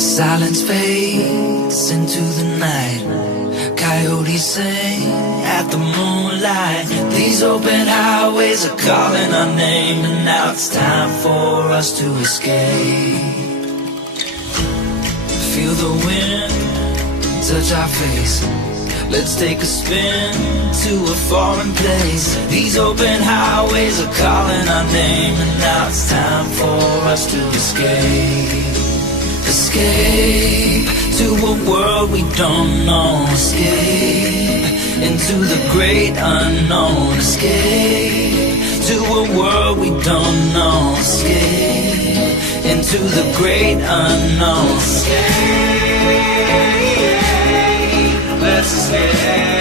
Silence fades into the night. Coyotes sing at the moonlight. These open highways are calling our name, and now it's time for us to escape. Feel the wind touch our face. Let's take a spin to a foreign place. These open highways are calling our name, and now it's time for us to escape. Escape to a world we don't know. Escape into the great unknown. Escape to a world we don't know. Escape into the great unknown. Escape, let's escape.